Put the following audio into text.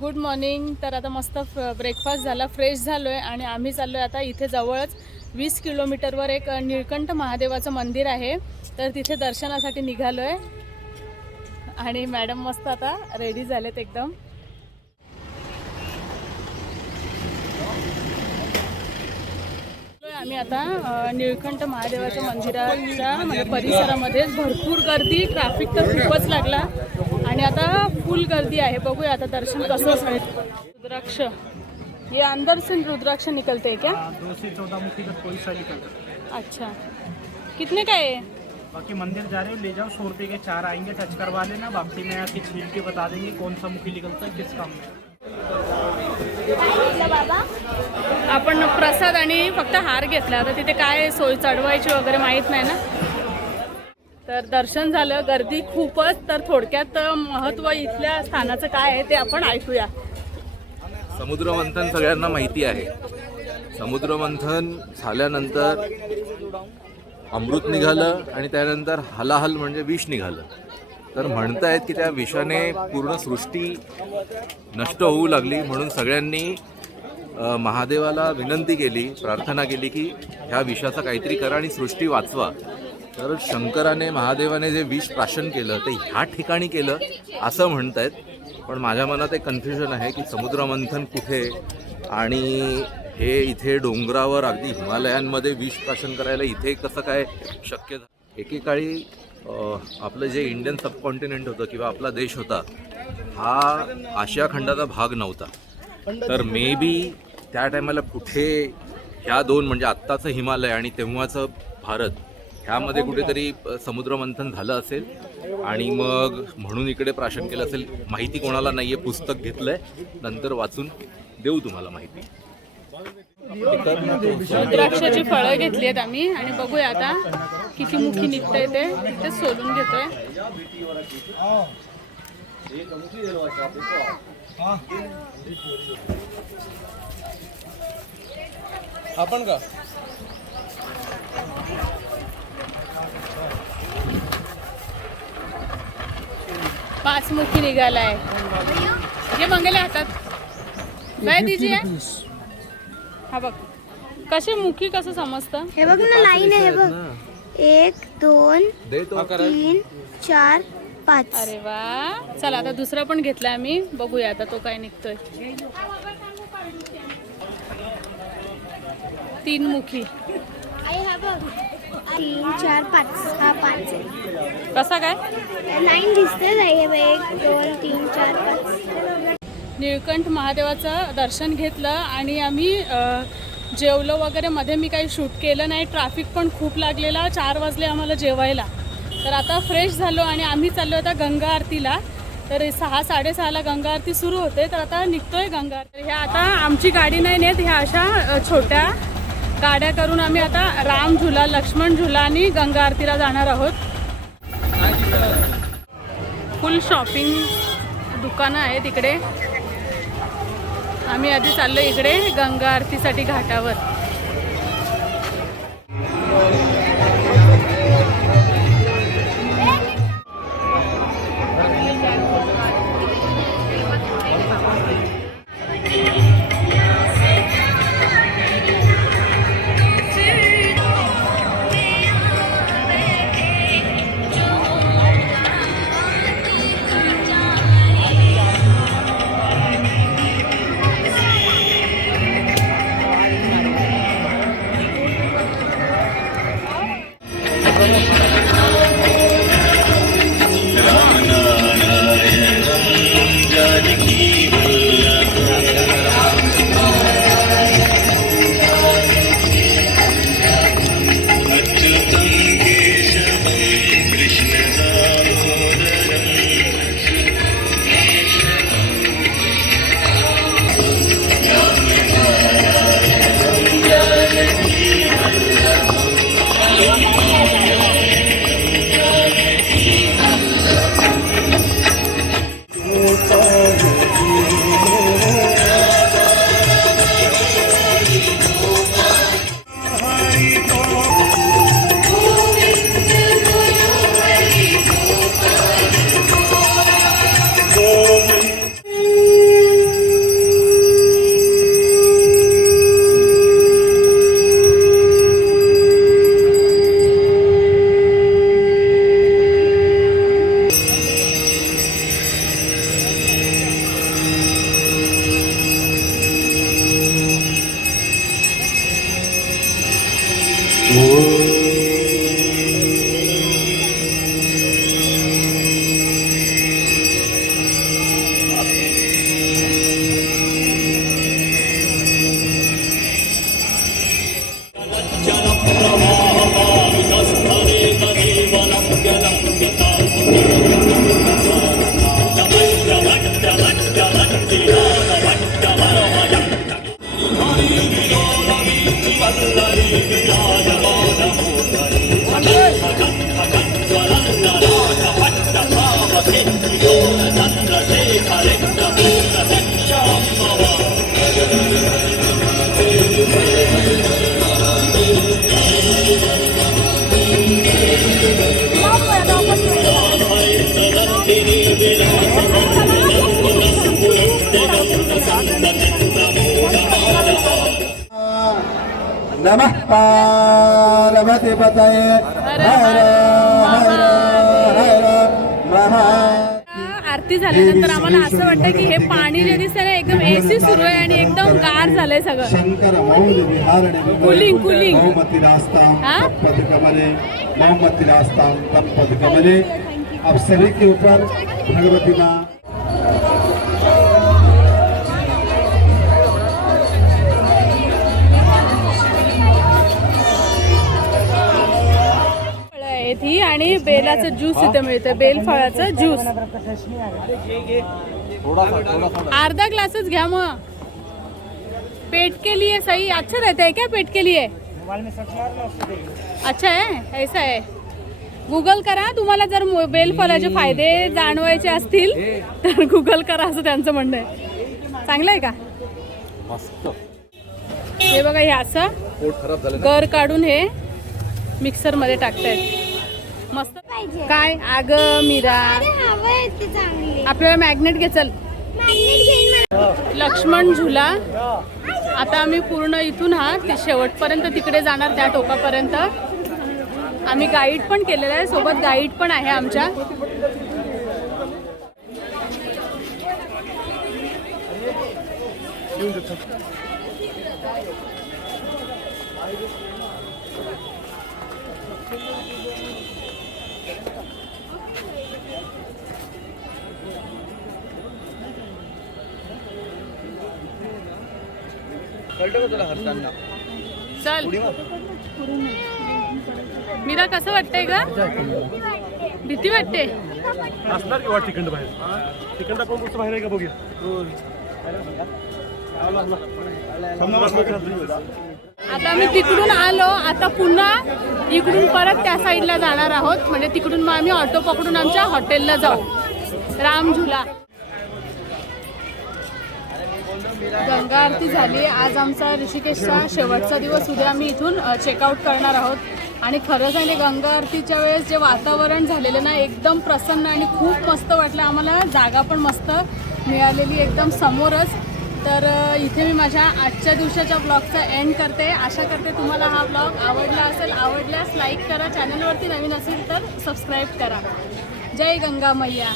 Good morning. तर आता मस्त ब्रेकफास्ट झाला, फ्रेश झालो आहे आणि आम्ही चाललो आहे आता इथे जवळच 20 किलोमीटरवर एक निळकंठ महादेवाचं मंदिर आहे. तर तिथे दर्शनासाठी निघालो आहे आणि मॅडम मस्त आता रेडी झालेत एकदम. आम्ही आता निळकंठ महादेवाच्या मंदिराच्या म्हणजे परिसरामध्ये भरपूर गर्दी, ट्रॅफिक तर खूपच लागला आणि आता फुल गर्दी आहे. बघूया आता दर्शन कसं असेल. रुद्राक्ष, ये अंदर से रुद्राक्ष निकलते हैं क्या? 2 से 14 मुखी का कोई सा निकलता। अच्छा, कितने का है? बाकी मंदिर जा रहे हो ले जाओ, 100 रुपये के 4 आएंगे, टच करवा लेना, वापसी में आके छील के बता देंगे कौन सा मुखी निकलता है किस काम में। आपण प्रसाद आणि फक्त हार घेतला. आता तिथे काय सोय चढवायची वगैरे माहीत नाही ना. तर दर्शन झालं, गर्दी खूपच. तर थोडक्यात महत्त्व इथल्या स्थानाचं काय आहे ते आपण ऐकूया. समुद्रमंथन सगळ्यांना माहिती आहे. समुद्रमंथन झाल्यानंतर अमृत निघालं आणि त्यानंतर हलाहल म्हणजे विष निघालं. तर म्हणतायत की त्या विषाने पूर्ण सृष्टी नष्ट होऊ लागली. म्हणून सगळ्यांनी महादेवाला विनंती केली, प्रार्थना केली की ह्या विषाचा काहीतरी करा आणि सृष्टी वाचवा. तर शंकराने महादेवाने जे विष प्राशन केलं ते ह्या ठिकाणी केलं असं म्हणतायत. पण माझ्या मनात एक कन्फ्युजन आहे की समुद्रमंथन कुठे आणि हे इथे डोंगरावर अगदी हिमालयांमध्ये विष प्राशन करायला इथे कसं काय शक्य झालं. एकेकाळी आपलं जे इंडियन सबकॉन्टिनेंट होतं किंवा आपला देश होता हा आशिया खंडाचा भाग नव्हता. तर मे बी त्या टायमाला कुठे ह्या दोन म्हणजे आत्ताचं हिमालय आणि तेव्हाचं भारत ह्यामध्ये कुठेतरी समुद्रमंथन झालं असेल आणि मग म्हणून इकडे प्राशन केलं असेल. माहिती कोणाला नाही आहे, पुस्तक घेतलं आहे, नंतर वाचून देऊ तुम्हाला माहिती. रुद्राक्षाची फळं घेतली आहेत आम्ही आणि बघूया आता किती मुखी निघतंय ते सोलून घेतोय. आपण का 5 मुखी निघालाय. हे मंगेले हातात काय दीजिए. हा बघ कसे मुखी कसं समजतं. हे बघ ना, लाईन आहे बघ. 1 2 3 4 5. अरे वा, चला आता दुसरा पण घेतलाय आम्ही. बघूया आता तो काय निघतोय. 3 मुखी. आई हा बघ 3 4 5. हा 5 आहे. कसा काय लाईन दिसते. 1 2 3 4 5. निळकंठ महादेवाचं दर्शन घेतलं आणि आम्ही जेवलो वगैरे. मध्ये मी काही शूट केलं नाही, ट्रॅफिक पण खूप लागलेला. 4 वाजले आम्हाला जेवायला. तर आता फ्रेश झालो आणि आम्ही चाललो आता गंगा आरतीला. तर 6 साडेसहाला गंगा आरती सुरू होते. तर आता निघतोय गंगा आरती. ह्या आता आमची गाडी नाही नेत, ह्या अशा छोट्या गाड्या करून आम्ही आता राम झुला, लक्ष्मण झुला आणि गंगा आरतीला जाणार आहोत. फुल शॉपिंग दुकानं आहेत इकडे. आम्ही आधी चाललो इकडे गंगा आरतीसाठी घाटावर. नमः पार्वती पतये हर हर हर महा आरती झाल्यानंतर आम्हाला असं वाटतं की हे पाणी जे दिसतंय ना एकदम एसी सुरू आहे आणि एकदम गार झालंय सगळं. शंकर मौल विहारणे कूलिंग. मौमती रास्ताम हाँ? पद कमले मौमती रास्ताम तम पद कमले. अब सभी के ऊपर भगवती माँ ती आणि बेलाचं ज्यूस इथे मिळतं, बेल फळाचं ज्यूस. अर्धा ग्लासच घ्या मग. पेट के लिए सही अच्छा रहता है क्या पेट के लिए? अच्छा है, ऐसा है. गुगल करा, तुम्हाला जर बेल फळाचे फायदे जाणवायचे असतील तर गुगल करा असं त्यांचं म्हणणं आहे. चांगलं आहे का? मस्त. हे बघा, हे असं पोट खराब झालं गर काढून हे मिक्सर मध्ये टाकतायत. मस्त. काय अग मीरा, आपल्याला मॅग्नेट घे चल. लक्ष्मण झुला. आता आम्ही पूर्ण इथून ते शेवटपर्यंत तिकडे जाणार, त्या टोकापर्यंत. आम्ही गाईड पण केलेलं आहे, सोबत गाईड पण आहे आमच्या. चल मीरा, कसं वाटतंय ग? भीती वाटते? असणार किंवा तिखंड बाहेर, तिखंड कोण गोष्ट बाहेर आहे का बघूया. आता आम्ही तिकडून आलो, आता पुन्हा इकडून परत त्या साईडला जाणार आहोत. म्हणजे तिकडून मग आम्ही ऑटो पकडून आमच्या हॉटेलला जाऊ. रामझुला. गंगा आरती झाली. आज आमचा ऋषिकेशचा शेवटचा दिवस. उद्या आम्ही इथून चेकआउट करणार आहोत. आणि खरं सांगते, गंगा आरतीच्या वेळेस जे वातावरण झालेलं ना, एकदम प्रसन्न आणि खूप मस्त वाटलं आम्हाला. जागा पण मस्त मिळालेली एकदम समोरच. तर इथे मी माझ्या आजच्या दिवसाच्या ब्लॉगचा एंड करते. आशा करते तुम्हाला हा ब्लॉग आवडला असेल. आवडल्यास लाईक करा, चॅनलवरती नवीन असेल तर सबस्क्राईब करा. जय गंगा मैया.